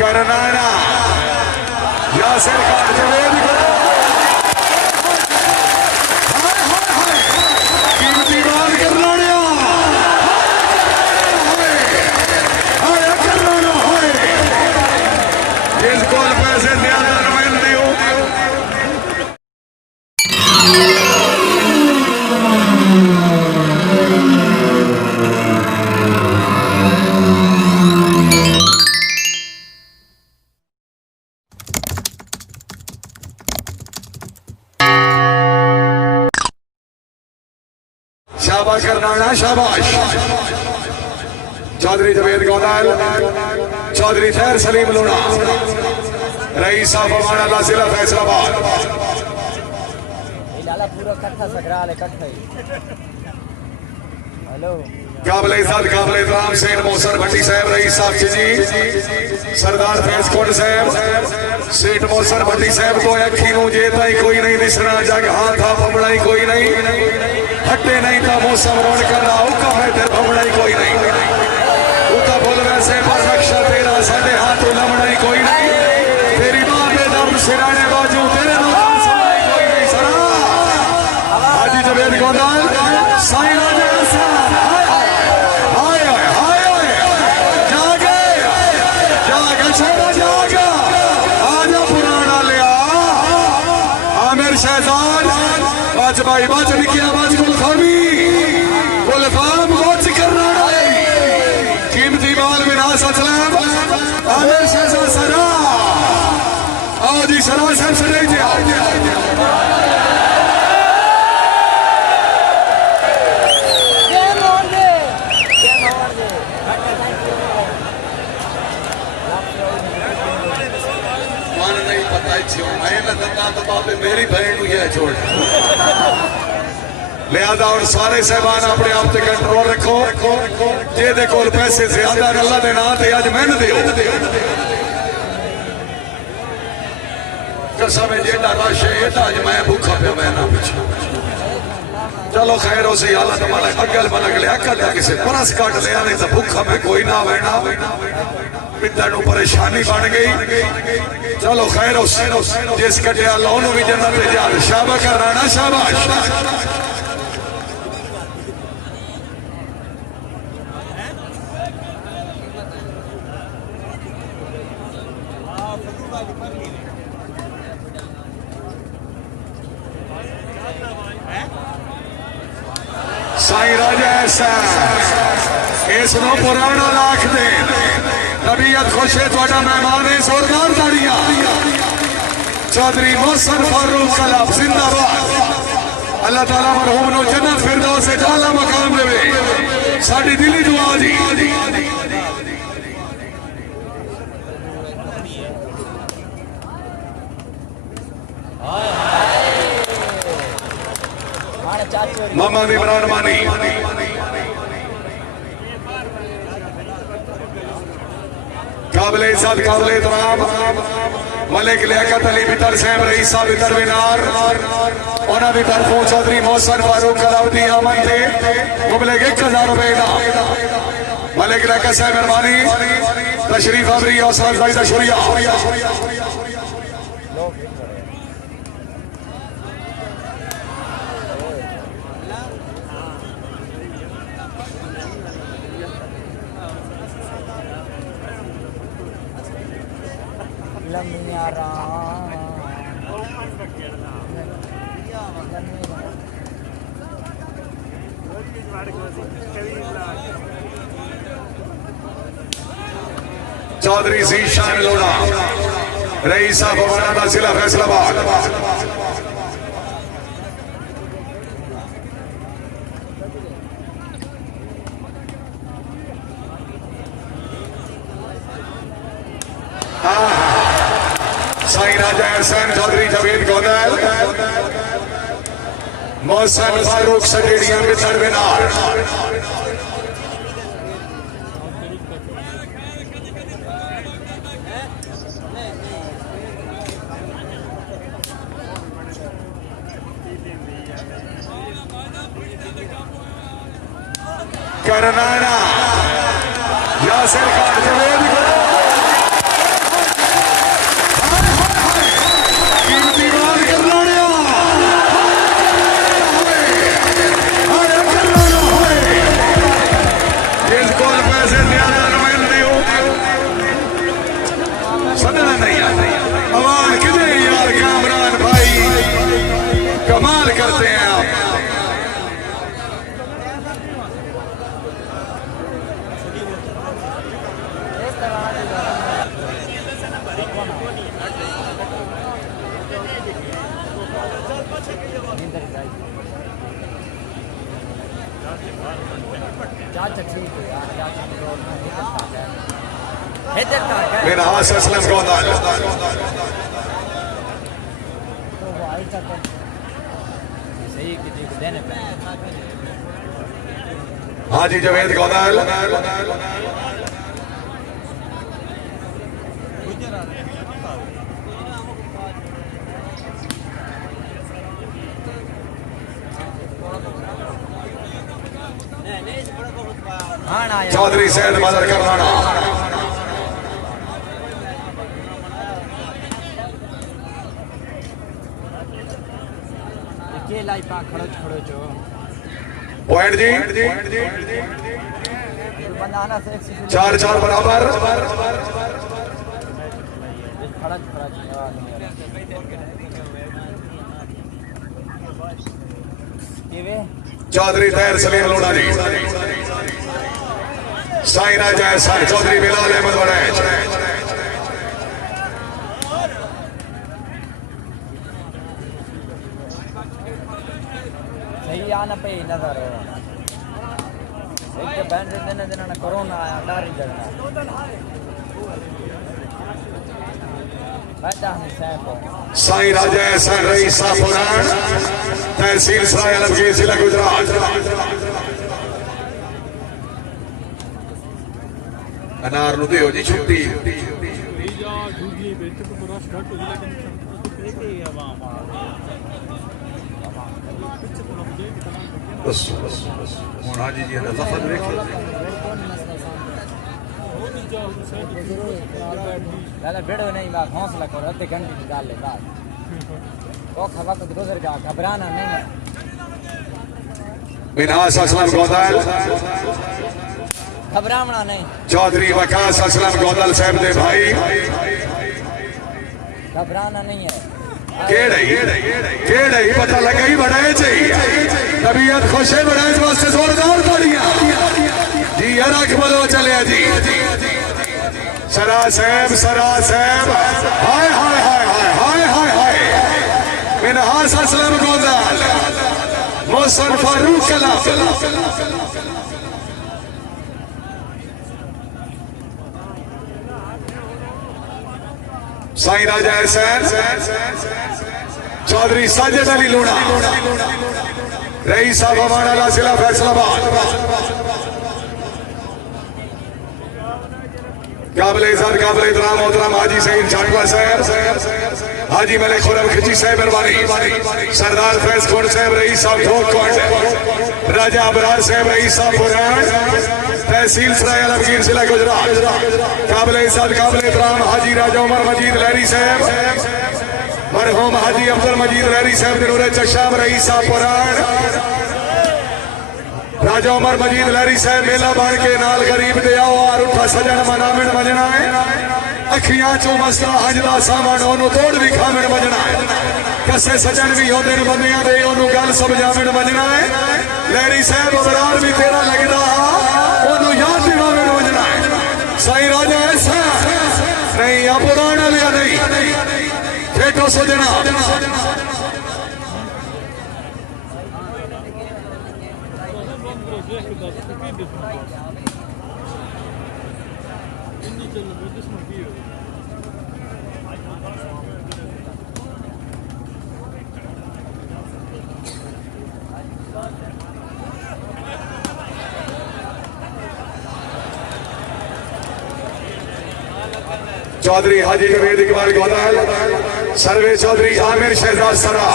करनाना यासिर खान जवेद कीमती बाल करनानिया करनाना जिसको पैसे ज्यादा नुमाइंदे हो शाबाश करनाना शाबाश चौधरी जवेद गोदाल चौधरी खैर सलीम लूणा रईस साहब अल्लाह जिला फैसलाबाद काबिल इज्जत काबिल एहतराम सेठ मोहसन भट्टी साहब रईस साहब जी सरदार फैज कोट साहब सेठ मोहसन भट्टी साहब को अखी नूं जे ताईं कोई नहीं दिसना जग हाथ आ फमड़ाई कोई नहीं हटे नहीं था मौसम रौनक का उका है तेरे भमड़ाई कोई नहीं उका बोल वैसे पर रक्षा तेरा साढ़े हाथों लमड़ाई कोई नहीं तेरी मां के दम सिराने बाजू तेरे नाम सुनाई कोई नहीं सरा हाजी जवेद गोदाल साईं राजा हसन हाय हाय हाय जागे जागे छेड़ा जागा आजा पुराना लिया आमिर शहजाद बाज भाई बाज निकी आवाज गुलफामी गुलफाम गोच करना कीमती बाल विनाश असलम आमिर शहजाद सरा आओ जी सरा साहब से नहीं जाओ मन नहीं पता मैं लगता तो बाबे मेरी बहन हुई है छोड़ लिहाजा और सारे साहबान अपने आप से कंट्रोल रखो जे दे कोल पैसे ज्यादा अल्लाह दे नाम ते अज मेहनत दियो कसम है जेड़ा रश है एटा अज मैं भूखा पे मैं ना पूछा चलो खैर हो सही हालत वाला अगल बलग ले अकल किसे परस काट लिया नहीं तो भूखा में कोई ना बैठा पिता को परेशानी बन गई चलो खैर हो जिस कटे अल्लाह भी जन्नत ले जा शाबाश करना शाबाश साईं राजा ऐसा इस पुराना लाख दे तबीयत खुश है थोड़ा मेहमान है जोरदार ताड़ियां चौधरी मोहसन फारूक कलाब जिंदाबाद अल्लाह ताला मरहूम नो जन्नत फिरदौस से आला मकाम देवे साडी दिली दुआ जी मामा इमरान मानी काबिल इज्जत काबिल एहतराम मलिक लियाकत अली बितर साहब रईस साहब बितर विनार उन्होंने की तरफों चौधरी मोहसन फारूक कलावती आमन थे मुबलिक 1000 रुपए का मलिक लियाकत साहब मेहरबानी तशरीफ आवरी और साथ का शुक्रिया चौधरी जीशान लोड़ा रईस साहब अवाना जिला फैसलाबाद साईं राजा हसन चौधरी जवेद गोदाल मोहसन फारूक सटेड़िया बितर बिनार करनाना यासिर खान जवेद मिनहास असलम गोंदाल हाजी जवेद गोंदाल चौधरी सैयद मदर करनाना पॉइंट जी 4-4 बराबर चौधरी तैर सलीम लोना जी साइना जैसा चौधरी बिलाल अहमद वड़ैच सही आना पे नजर एक बैंड देने दिन कोरोना आया डर ही जगना साई राजा ऐसा रईसा पुराण तहसील सराय अलमगीर जिला गुजरात अनार नुदी हो जी छुट्टी हाजी जी जफर देखिए बेड़ो नहीं बात हौसला करो अद्धे घंटे की डाल ले बात औखा वक्त गुजर जा घबराना नहीं है मिनहास असलम गोंदाल घबरावना नहीं चौधरी वकास असलम गोंदाल साहब दे भाई घबराना नहीं है केड़े पता लगा ही बढ़ाए चाहिए तबीयत खुशे बढ़ाए वास्ते जोरदार तालियां जी अरख बोलो चले जी सरा साहब हाय हाय हाय हाय हाय हाय हाय मिनहास असलम गोंदाल मोहसन फारूक कला साई राजा एहसान चौधरी साजिद अली लूणा रईस साहब हमारा जिला फैसलाबाद काबिल इज़्ज़त काबिल एहतराम मोहतरम हाजी सईद चाटवा साहब हाजी मलिक खुरम खिची साहब मेहरबानी सरदार फैज खोड़ साहब रईस साहब ठोककोट राजा अबरार साहब रईस साहब पुराण तहसील सराय अलमगीर जिला गुजरात काबिल इज़्ज़त काबिल एहतराम हाजी राजा उमर मजीद लहरी साहब मरहूम हाजी अब्दुल मजीद लहरी साहब दिनूरे चशाम रईस साहब पुराण राजा उमर मजीद लहरी साहब मेला बन के नाल गरीब दे आओ और उठा सजन मनामिन मजना है अखियां चो मसला हजदा सामान ओनू तोड़ भी खामिन मजना है कसे सजन भी होते बंदियां दे ओनू गल समझामिन मजना है लहरी साहब अबरार भी तेरा लगदा ओनू याद दिवामिन मजना है साईं राजा ऐसा नहीं आ पुराना लिया नहीं फेटो सजना चौधरी हाजी जवेद इकबाल गोंदाल सर्वे चौधरी आमिर शहजाद सरा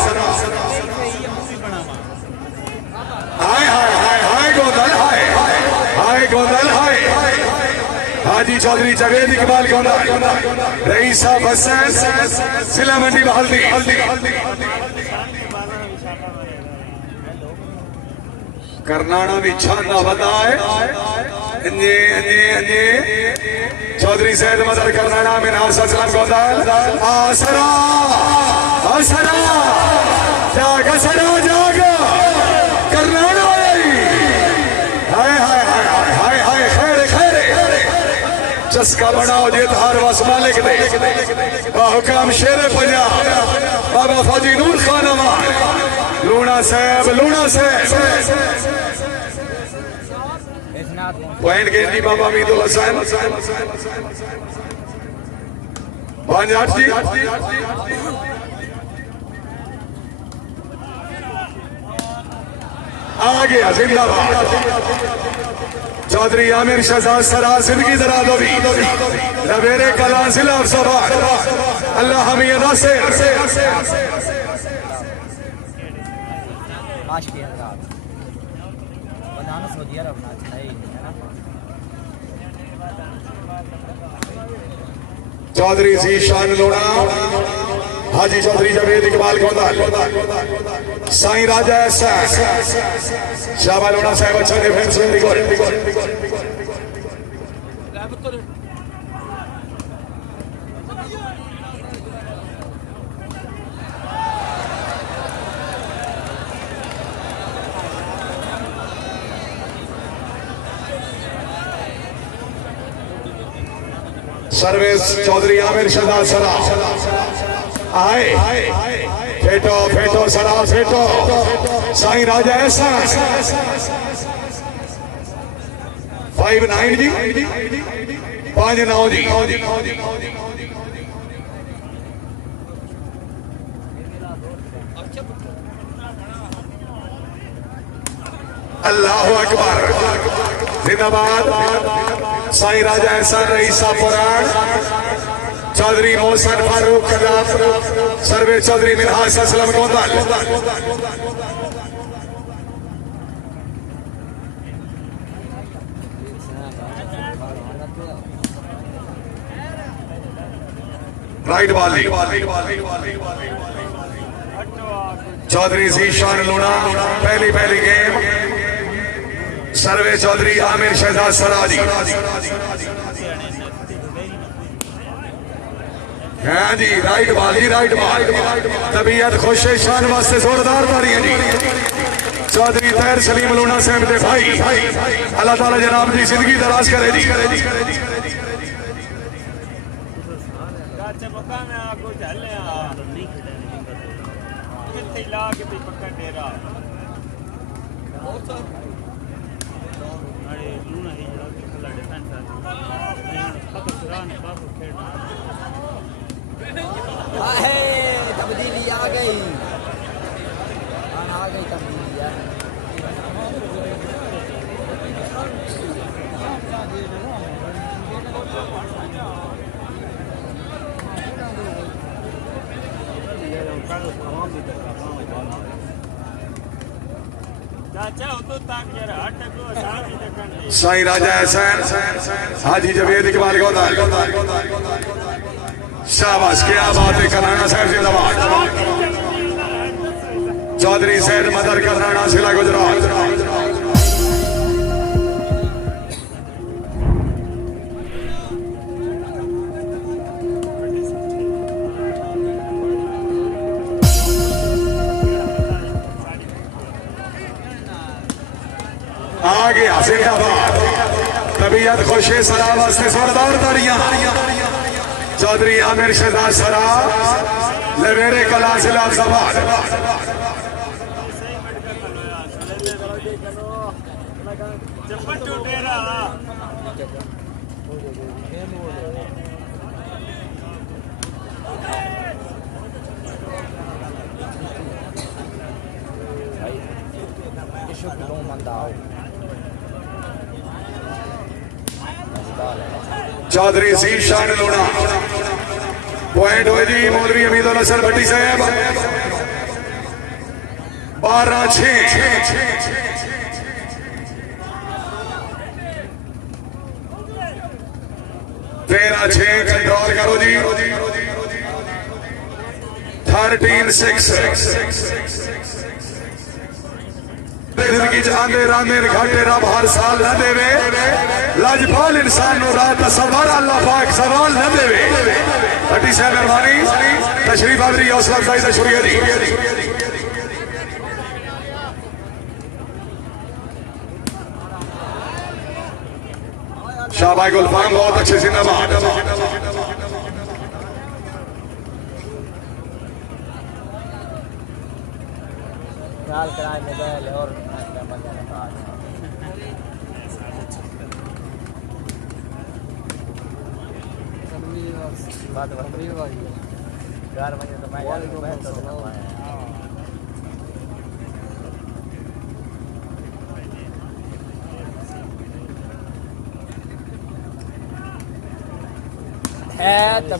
हाय हाय हाय हाय गोंदाल हाय हाय गोंदाल हाय हाजी चौधरी जवेद इकबाल गोंदाल रईस साहब हसन जिला मंडी बहल्दी करनाना भी छाना बताए चौधरी सैयद मदर करनाना मिनहास असलम गोंदाल आसरा आसरा जाग असरा जाग करनाना हाय हाय हाय हाय हाय खैर खैर चस्का बनाओ जेत हार वस मालिक दे हुकाम शेर पंजाब बाबा फौजी नूर खान अमान लूणा साहब पॉइंट के जी बाबा मीदुल हसन 5-8 जी आ गया जिंदाबाद चौधरी आमिर शहजाद सरा जिंदगी दरा दबी लवेरे कला जिला सवार अल्लाह हमें अदा से माश की अंदाज बनाना सऊदी अरब ना चाहिए है ना चौधरी जीशान लोड़ा हाजी चौधरी जवेद इकबाल गोदाल साईं राजा ऐसा शाबाश लोड़ा साहब अच्छा defence very good service Chaudhary Amir Shahzad सरा आए फेटो फेटो सरा फेटो साईं राजा ऐसा 5-9 जी 5-9 जी अल्लाह अकबर जिंदाबाद साईं राजा ऐसा रईसा पुराण चौधरी मोहसन फारूक कलाफ सर्वे चौधरी मिनहाज असलम गोंदल राइट वाली चौधरी जीशान लूणा पहली गेम सर्वे चौधरी आमिर शहजाद सराजी हाँ जी राइट बाल तबीयत खुशे शान वास्ते जोरदार तालियां जी चौधरी तैर सलीम लूणा साहब दे भाई अल्लाह ताला जनाब जी जिंदगी दराज करे जी तब्दीली आ गई तब्दीली साईं राजा एहसान हाजी जवेद इकबाल गोदाल शाबाश क्या बात है कराना साहब जिंदाबाद चौधरी सैयद मदर कराना जिला गुजरात आ गया जिंदाबाद तबीयत खुशे सरा वास्ते जोरदार तालियां चौधरी आमिर शहजाद सरा लवेरे कला जिला सवार चौधरी जीशान लूणा पॉइंट हुए जी मौलवी हमीदुल हसन भट्टी साहब 12-6 13-6 कंट्रोल करो जी 13-6 जिंदगी आंदे रांदे घाटे रब हर साल न देवे लाजपाल इंसान नो रात सवाल अल्लाह पाक सवाल न देवे भट्टी साहब मेहरबानी तशरीफ आवरी हौसला अफजाई का शुक्रिया जी शाहबाई गुलफाम बहुत अच्छे जिंदाबाद कराए में गए और बात बन रही है 4 बजे तो मैं बैठता था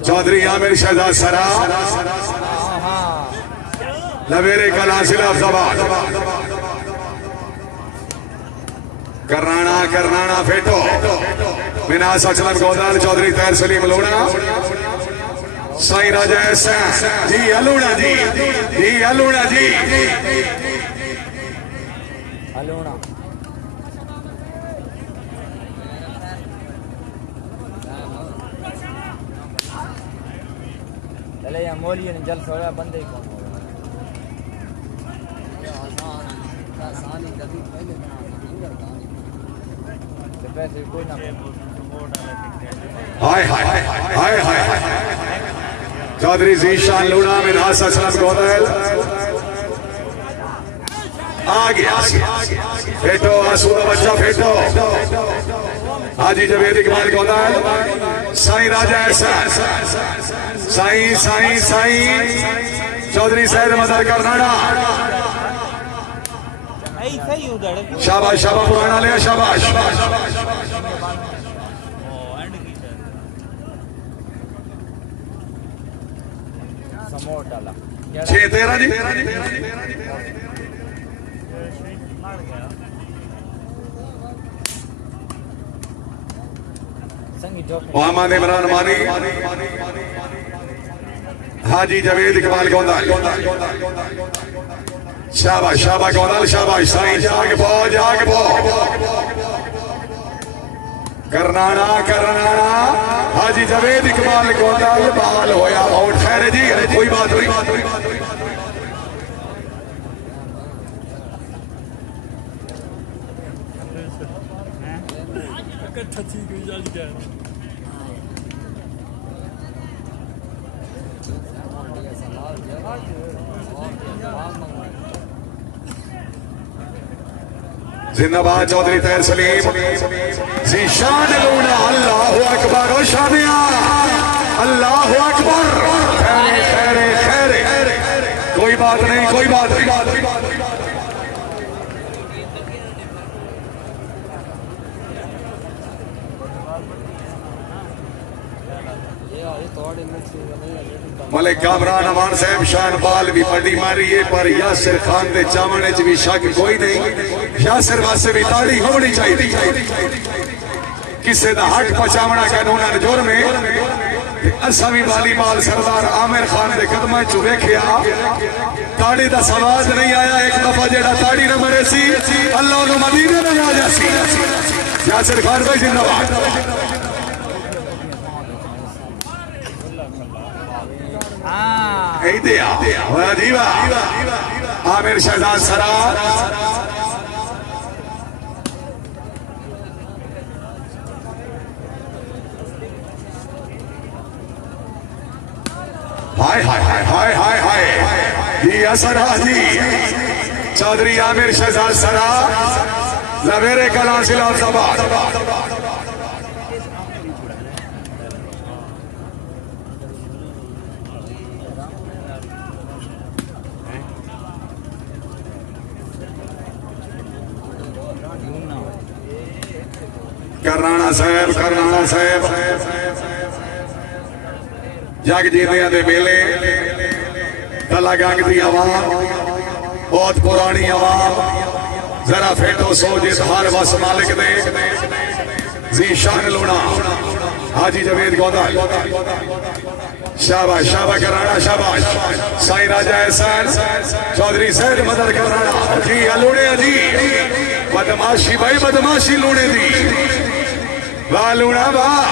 चौधरी आमिर शहजाद सरा लवेरे कला जिला अफजाबाद करनाना फेटो मिनास अचलम गोदाल चौधरी तैर सलीम लोना साईं राजा ऐसा जी अलूना जी अलूना जी अलूना चले या मोलियन जल सोया बंदे ही कौन पैसे कोई ना हाय हाय हाय हाय चौधरी जीशान लूना मिनास असलम गोदल आ गया फेटो आसूदा बच्चा फेटो हाजी जवेद इकबाल गोदल साईं राजा ऐसा साईं चौधरी सैयद मदर करनाड़ा शाबाश पुराना लिया शाबाश समोर डाला 6-13 जी मोहम्मद इमरान मानी हाजी जवेद इकबाल गोदाल शाबाश गोदाल शाबाश साईं जाग बो करनाना हाजी जवेद इकबाल गोदाल बाल होया और ठहरे जी कोई बात नहीं जिंदाबाद चौधरी तैर सलीम जीशान लूना अल्लाह अकबर ओ शामिया अल्लाह अकबर खैरे कोई बात नहीं मलिक कामरान अमान साहब शान बाल भी पड़ी मारी है पर यासिर खान दे चावने च भी शक कोई नहीं यासिर वास्ते भी ताड़ी होनी चाहिए किसे दा हक पचावना कानून जोर में असा भी वालीबाल सरदार आमिर खान दे कदमां च वेखिया ताड़ी दा सवाद नहीं आया एक दफा जेड़ा ताड़ी न मरे सी अल्लाह नु मदीने में आ जासी यासिर खान भाई जिंदाबाद आमिर शहजाद सरा हाय जी असरा जी चौधरी आमिर शहजाद सरा लवेरे कला जिला अफजाबाद करनाना साहब जग जीतिया दे मेले तला गंग दी आवाम बहुत पुरानी आवाम जरा फेटो सो जिस हर बस मालिक दे जीशान लूना हाजी जवेद गोदाल शाबाश कराना शाबाश साईं राजा एहसान चौधरी सैयद मदर कराना जी लूणे जी बदमाशी भाई बदमाशी लूणे दी वाह लूणा वाह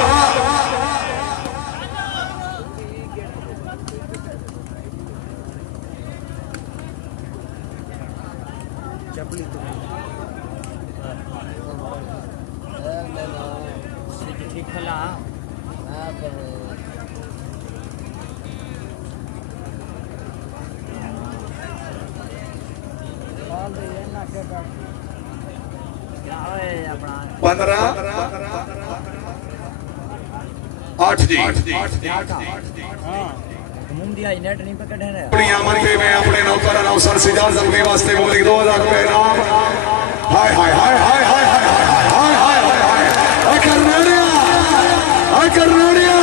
8 जी मुंडी आई नेट नहीं पकड़े है दुनिया मरते में अपने नौकर नौसर से इजाजत के वास्ते बोले 2000 रुपए इनाम। हाय हाय हाय हाय हाय हाय हाय हाय हाय हाय करनाड़िया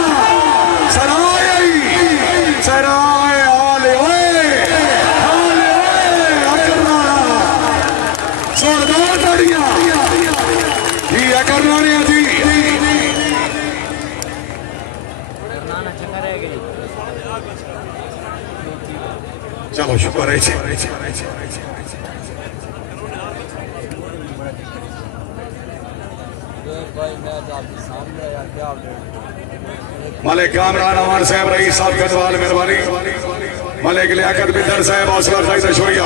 सराय सराय आले ओए करनाड़ा जोरदार ताड़ियां ये करनाड़िया जी। चलो शुक्र है मलिक कामरान अमान साहब रईस साहब गढ़वाल मेहरबानी मलिक लियाकत बिदर साहब हौसला अफजाई से शुक्रिया।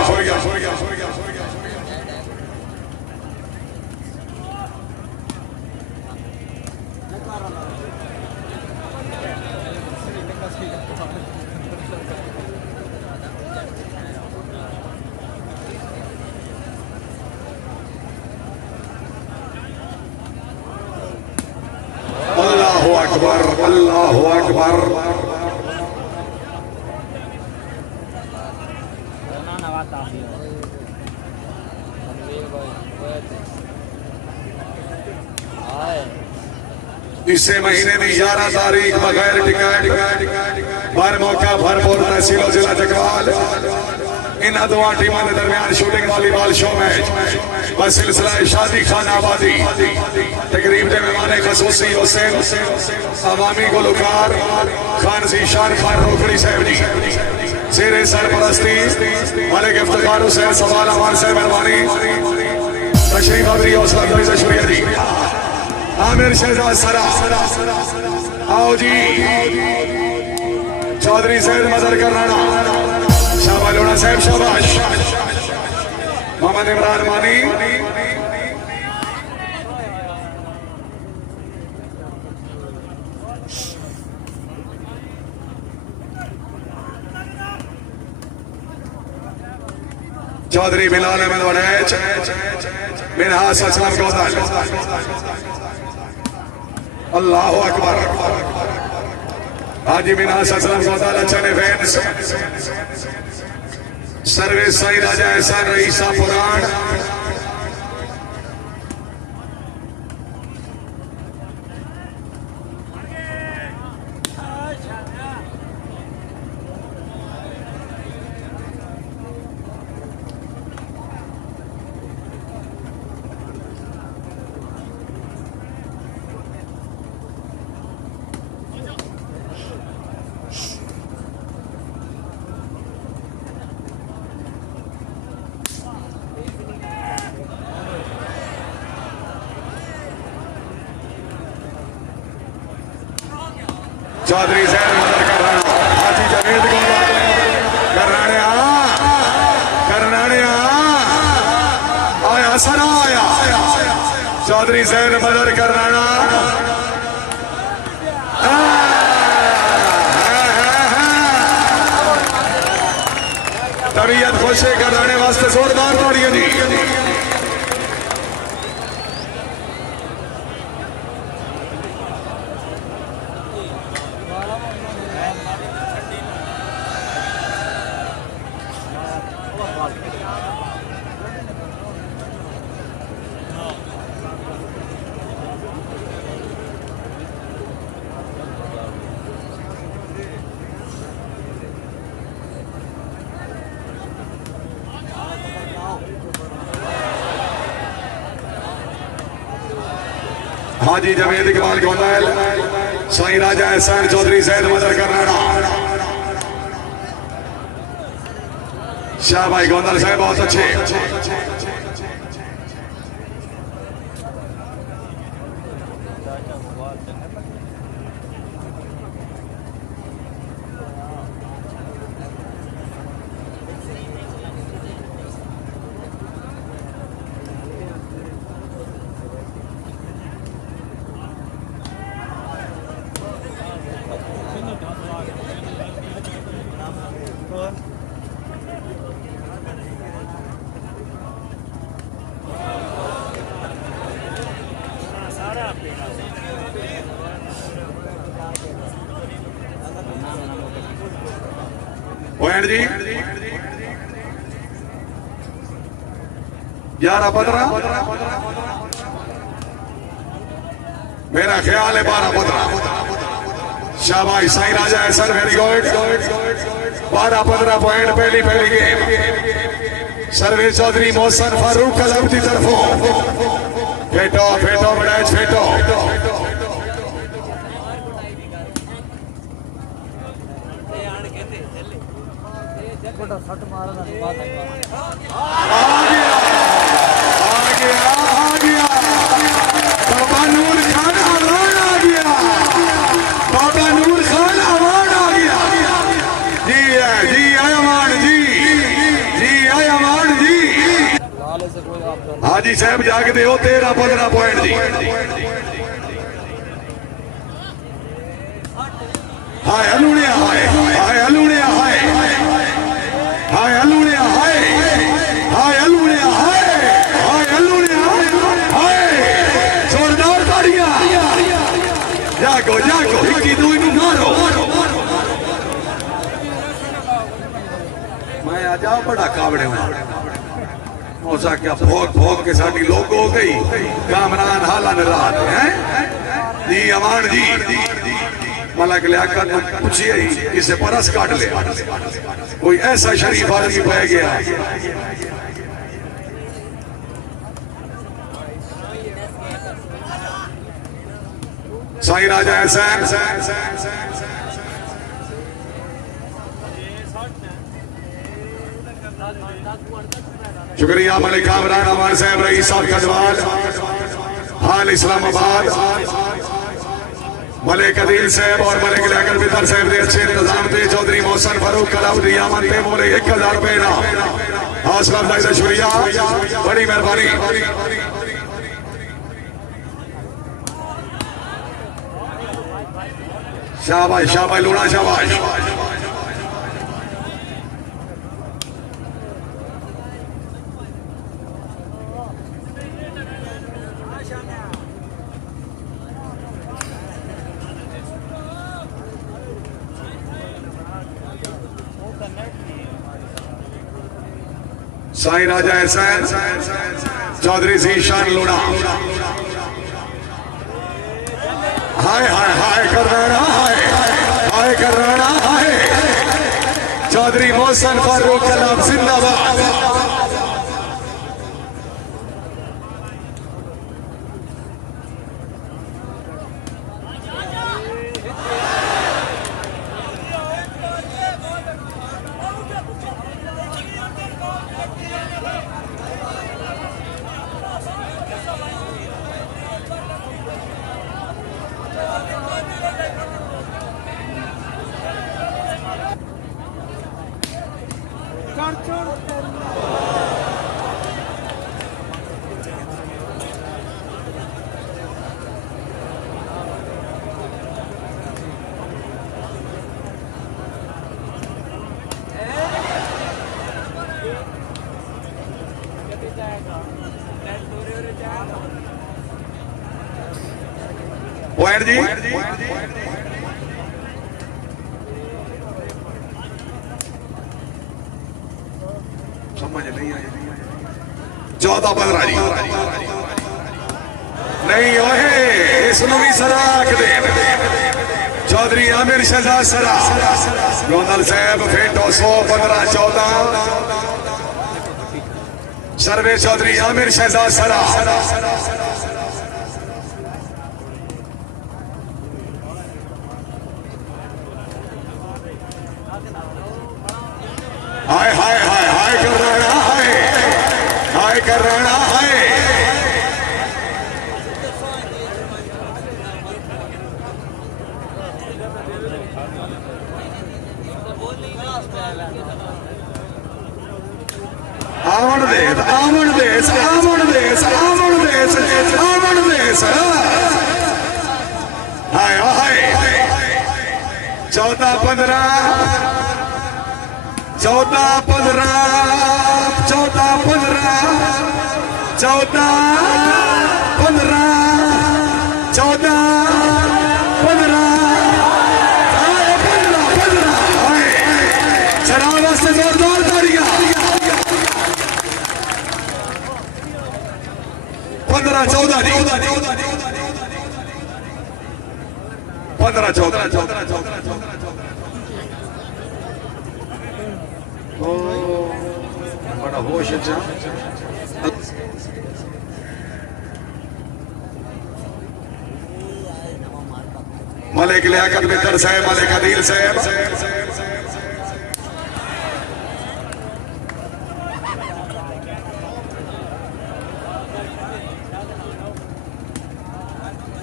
अल्लाहु अकबर अल्लाहु अकबर। इसे महीने में 11 तारीख बगैर टिकट भर मौका भरपूर तहसील जिला जगवाल इन दो टीमों के दरमियान शूटिंग वॉलीबॉल शो मैच बस सिलसिला शादी खान आबादी तकरीब के मेहमान खसूसी हुसैन अवामी गुलकार खान जीशान खान रोकड़ी साहब जी शेरे सरपरस्ती मलिक इफ्तिखार हुसैन सवाल अमान साहब मेहरबानी तशरीफ आवरी हौसला अफजाई से शुक्रिया जी। आमिर शहजाद सरा आओ जी चौधरी सैयद मदर करनाड़ा शाबाश लोना साहब शाबाश मोहम्मद इमरान मानी चौधरी बिलाल अहमद वड़ैच मिनहास असलम गौदाल अल्लाह अकबर हाजी मिनहास असलम गौदाल अच्छा ने फैंस सर्विस साई राजा एहसान रईसा पुराण चौधरी सैयद मदर करनाड़ा हाजी जवेद करनाड़िया आया सरा आया चौधरी सैयद मदर करनाड़ा तबीयत खुशे करनाने वास्ते जोरदार ताड़ियां जी। हाजी जवेद इकबाल गोंदल साईं राजा एहसान चौधरी सैयद मदर करनाड़ा शाह भाई गोंदल साहब बहुत अच्छे। पॉइंट जी 11-15 मेरा ख्याल है 12-15 शाबाश साईं राजा है सर वेरी गुड 12-15 पॉइंट पहली गेम सर्वे चौधरी मोहसन फारूक क्लब की तरफों फेटो फेटो बड़ैच फेटो सट मारना बात आ गया बाबा नूर खान अवार्ड आ गया बाबा नूर खान अवार्ड आ गया जी अमान जी अमान जी लाले से कोई आप हाजी साहब जागते हो 13-15 पॉइंट जी हाय हलूणिया हाय हलूणिया हाय हलूणिया हाय हलूणिया हाय हलूणिया हाय जोरदार ताड़ियां जागो इक्की दूई नू मारो मैं आ जाओ बड़ा कावड़े मौसा क्या भोग के साड़ी लोग हो गई कामरान हालन रात है जी अमान जी मलक लियाकत पूछिए ही इसे परस काट ले कोई ऐसा शरीफ आदमी पै गया साईं राजा एहसान शुक्रिया मलिक कामरान अमान साहब रईस साहब का जवाब हाल इस्लामाबाद मलिक अदील साहब और मलिक लियाकत बिदर साहब ने अच्छे इंतजाम थे चौधरी मोहसन फारूक कलाउद्दी यामन पे मोरे 1000 रुपए ना हौसला अफजाई का शुक्रिया बड़ी मेहरबानी शाबाश शाबाश लूणा शाबाश साईं राजा एहसान चौधरी जीशान लूणा हाय कर रहा हाय कर रहा हाय चौधरी मोहसन फारूक कलाम जिंदाबाद पॉइंट जी समझ नहीं आई 14-15 जी नहीं ओहे इसनों भी सराख दे चौधरी आमिर शहजाद सरा गोंदल साहब फेटो 100-15-14 सर्वे चौधरी आमिर शहजाद सरा हाय कर रहा है आमन देश हाय 14-15 14-15 14 जी 15 14 बड़ा होश अच्छा मलिक लियाकत मित्र साहब मलिक अदील साहब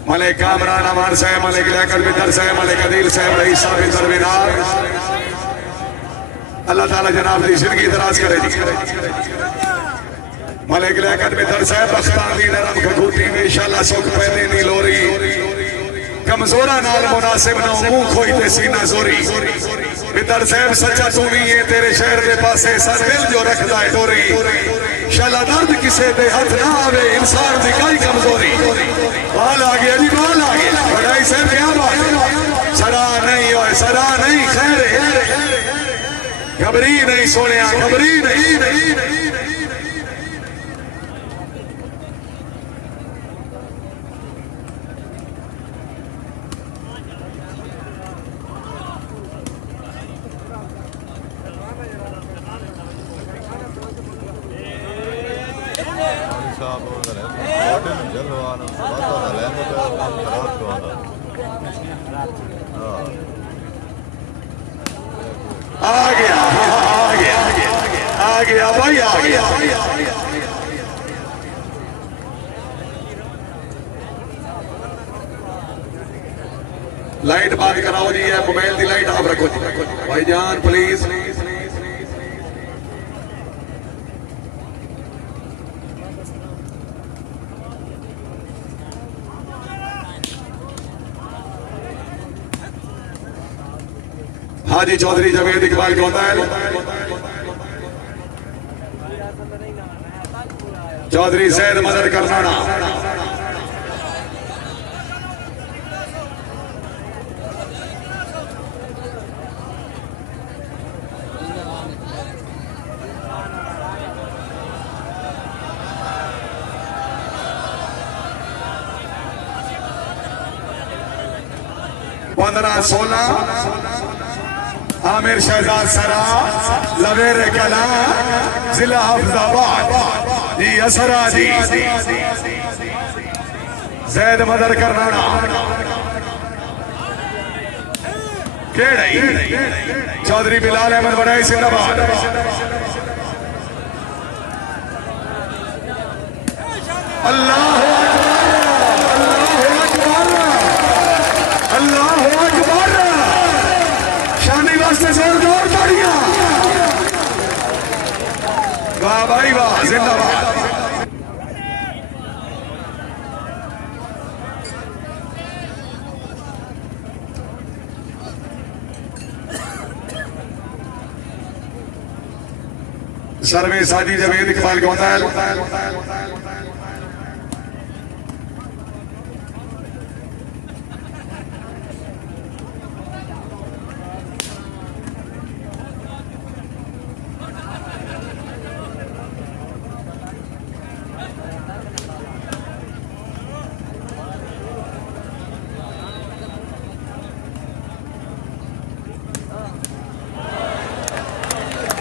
मलिक कामरान अमान साहब मलिक लियाकत मित्र साहब मलिक अदील साहब रईस साहब इंदर मीनार अल्लाह ताला जनाब की जिंदगी दराज करे जी मलिक लियाकत मित्र साहब बख्तानी नरम घगूती में इंशाअल्लाह सुख पैदे नी लोरी कमजोरा नाल मुनासिब ना मुंह खोई ते सीना जोरी मित्र साहब सच्चा तू भी है तेरे शहर के पासे सर दिल जो रखदा है डोरी शाला दर्द किसे दे हाथ ना आवे इंसान दी काई कमजोरी बाल आ गया जी बाल आ गया बड़ाई साहब क्या बात सदा नहीं होए सदा नहीं खैर घबरी नहीं सोने घबरी नहीं आ गया भाई आ गया लाइट बात कराओ जी है मोबाइल की लाइट आप रखो जी भाईजान प्लीज हाजी चौधरी जवेद इकबाल गोंदाल चौधरी सैयद मदद करनाना पंद्रह 16 आमिर शहजाद सरा लवेर कला जिला हफ्जाबाद जी असरा जी जैद मदर करनाना केड़े चौधरी बिलाल अहमद बड़ाई जिंदाबाद अल्लाह जोरदार ताड़ियां वाह भाई वाह जिंदाबाद सर्वे साजी जवेद इकबाल गोंदाल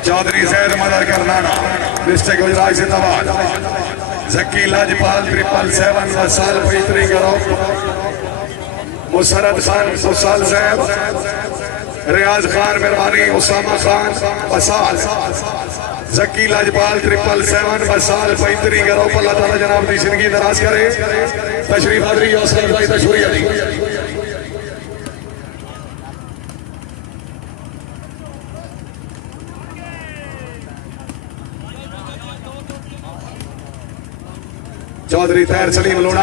चौधरी जैद मदद करनाना डिस्ट्रिक्ट गुजरात जिंदाबाद जक्की लाजपाल 777 वसाल पैतरी करो मुसरत खान वसाल साहब रियाज खान मेहरबानी Usama Khan vassal jockey Lajpal 777 vassal पैतरी करो अल्लाह ताला जनाब की जिंदगी दराज करे तशरीफ हाजरी हौसला अफजाई तशरीफ अली चौधरी तैर सलीम लोना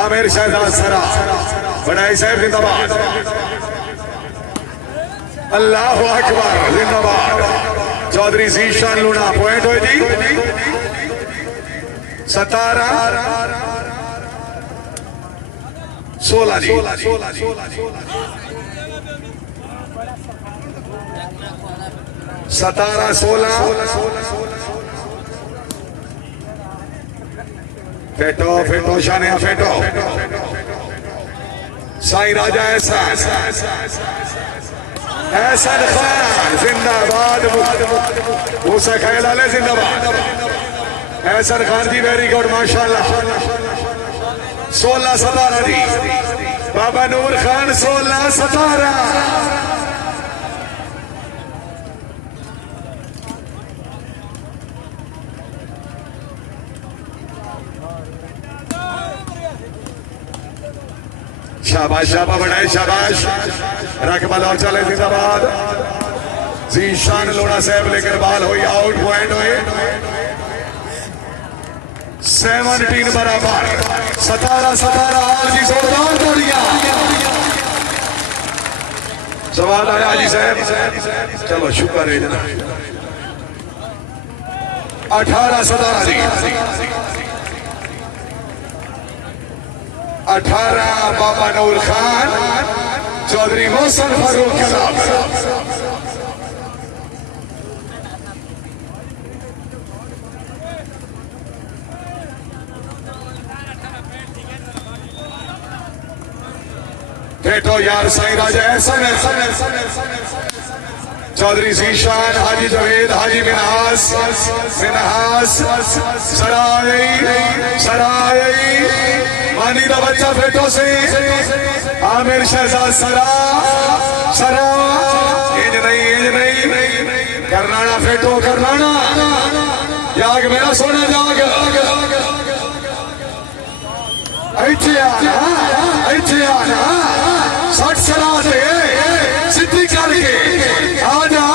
आमिर शहजाद सरा बड़ाई साहब जिंदाबाद अल्लाह अकबर जिंदाबाद चौधरी जीशान लोना पॉइंट हो जी 17 16 जी 17-16 फेटो फेटो शानिया फेटो साई राजा एहसन खान जिंदाबाद मूसा खैलाले जिंदाबाद एहसन खान जी वेरी गुड माशाल्लाह 16-17 जी बाबा नूर खान 16-17 शाबाश शाबा बढ़ाए शाबाश रकबल और चले जिंदाबाद जीशान लोड़ा साहब लेकर बाल हुई आउट पॉइंट हुए 17 बराबर 17-17 जी जोरदार तोड़िया सवाल आया जी साहब चलो शुक्र है जना 18-17 जी 18 बाबा नूर खान चौधरी मोहसन फारूक खिलाफ बैठो यार साईं राजा एहसन चौधरी जीशान हाजी जवेद हाजी मिनहास सराय मानी का बच्चा फेटो से आमिर शहजाद सरा इंज नहीं करनाना फेटो करनाना जाग मेरा सोना जाग ऐसे आना 60 सरा से सिद्धि करके आजा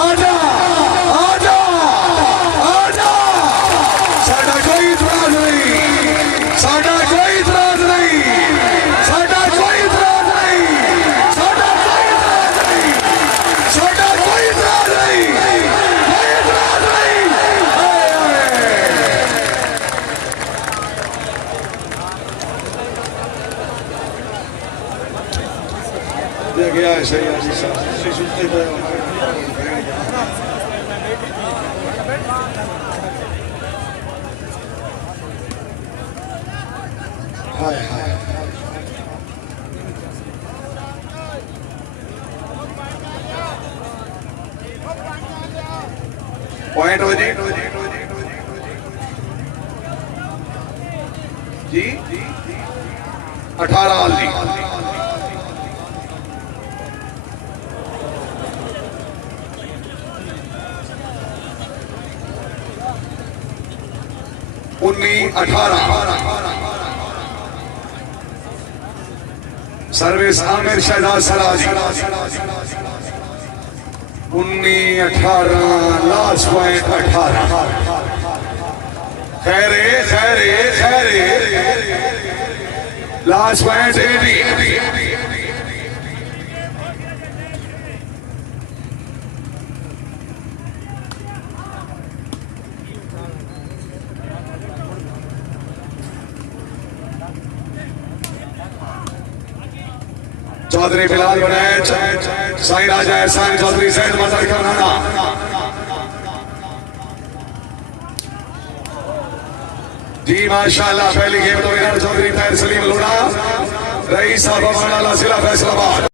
आजा आजा आजा साडा कोई इतराज नहीं साडा कोई इतराज नहीं साडा कोई इतराज नहीं साडा कोई इतराज नहीं साडा कोई इतराज नहीं कोई इतराज नहीं ये गया है सही है सुनते थे हाय हाय पॉइंट हो जी 18 जी 19-18 सर्विस आमिर शहजाद सराजी 19-18 last point 18 Khaire last point 18 Chaudhary Bilal बनैच साईं राजा एहसान चौधरी सैयद मजहर करनाना जी माशाल्लाह पहली गेम तो विराट चौधरी तैर सलीम लोड़ा रईस साहब जिला फैसलाबाद।